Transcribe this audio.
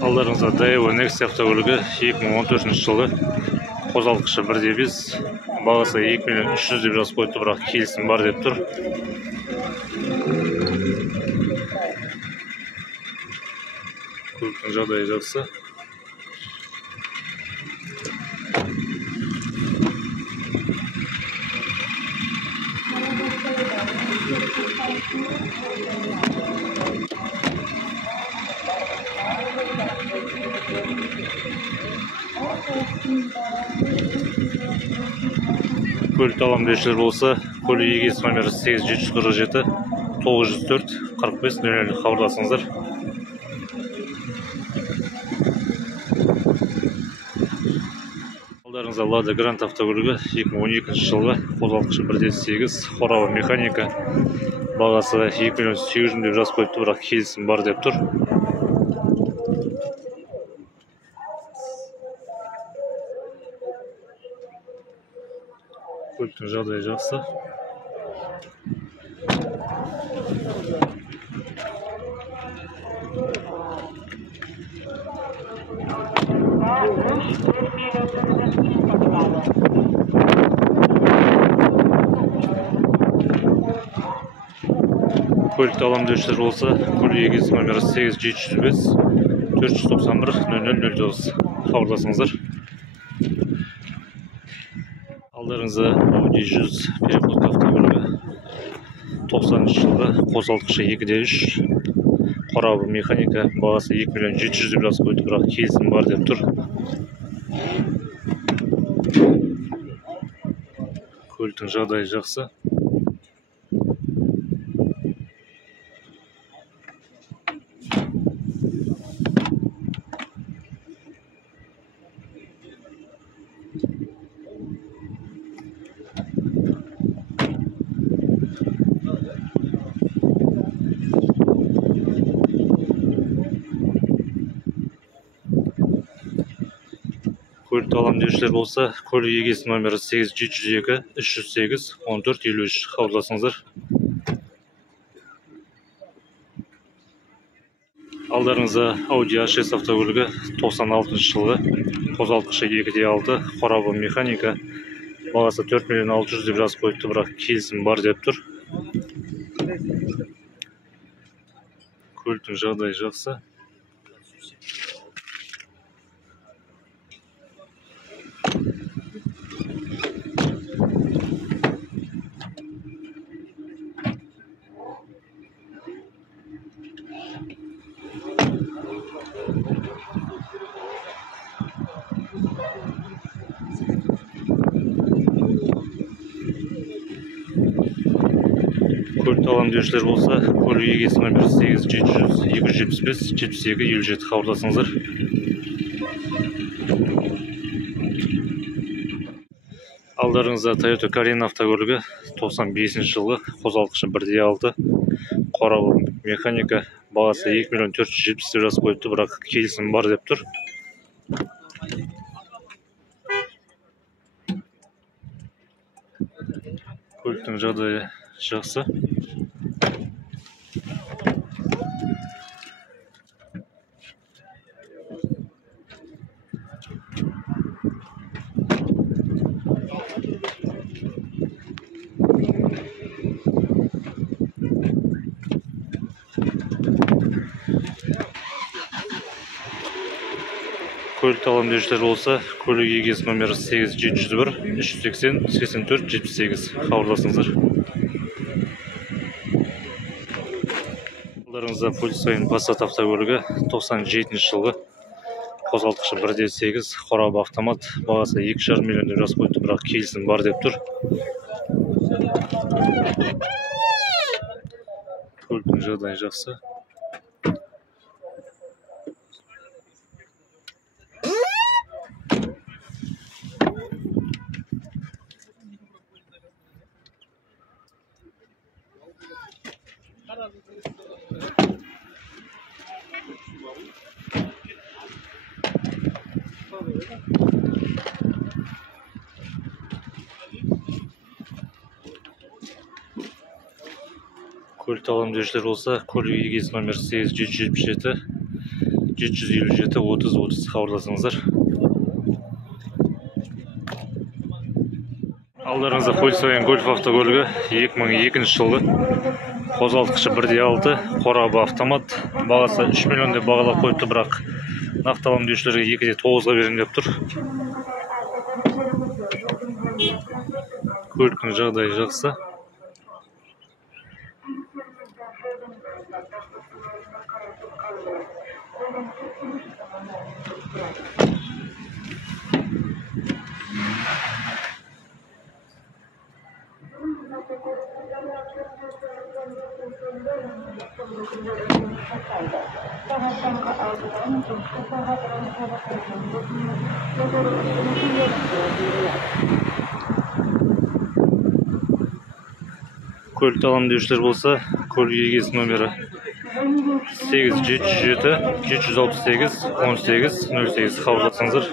Алдарыңызда Daewoo Nexia автокөлігі 2014 жылы қозғалтқышы 1.5, бағасы 2.300.000 деп жазып қойыпты, бірақ келісім бар деп тұр. Көліктің жағдайы жақсы. Көлікті алам деушілер болса, көлік егесі номері 8747 904 45 00 хабарласыңыздар. Алдарыңызда Lada Grant автокөлігі 2012 жылғы қозғалтқышы 1.8, қорабы механика, бағасы 2.800.000 деп жазып қойыпты, бірақ келісім бар деп тұр. Көліктің жағдайы жақсы. Көлікті алам деушілер болса, көлік егесі номері 8705 491 0009 хабарласыңыздар. Алдарыңызда Audi 100 переходка автокөлігі 90 жылғы қозғалтқышы 2.3, қорабы механика, бағасы 2.700.000 деп жазып қойыпты, бірақ келісім бар деп тұр. Көліктің жағдайы жақсы. Көлікті алам деушілер болса, көлік егесі номері 8702 308 1453 хабарласыңыздар. Алдарыңызда Audi A6 автокөлігі 96 жылғы қозғалтқышы 2.6, қорабы механика, бағасы 4.600.000 деп жазып қойыпты, бірақ келісім бар деп тұр. Көліктің жағдайы жақсы. Көлікті алам деушілер болса, көлік егесі номері 8700 275 72 57 хабарласыңыздар. Алдарыңызда Toyota Cayenne автокөлігі 95 жылғы қозғалтқышы 1.6, қорабы механика, бағасы 2.470.000 деп жазып қойыпты, бірақ келісім бар деп тұр. Көліктің жағдайы жақсы. Көлікті алам деушілер болса, көлік егесі номері 8701 380 84 78 хабарласыңыздар. Алдарыңызда Volkswagen Passat автокөлігі 97 жылғы қозғалтқышы 1.8, қорабы автомат, бағасы 2,5 миллион деп жазып қойыпты, бірақ келісім бар деп тұр. Көліктің жағдайы жақсы. Көлік алам деушілер болса, көлік егесі номер 8777 757 30 хабарласыңыздар. Алдарыңызда Volkswagen Golf автокөлігі 2002 жылғы, қозғалтқышы 1.6, қорабы автомат, бағасы 3 миллион деп бағалап қойыпты, бірақ нақты алам деушілерге 2.9-ға берем деп тұр. Көліктің жағдайы жақсы. Көлікті алам деушілер болса, көлік егесі номері 8777 768 18 08 хабарласыңыздар.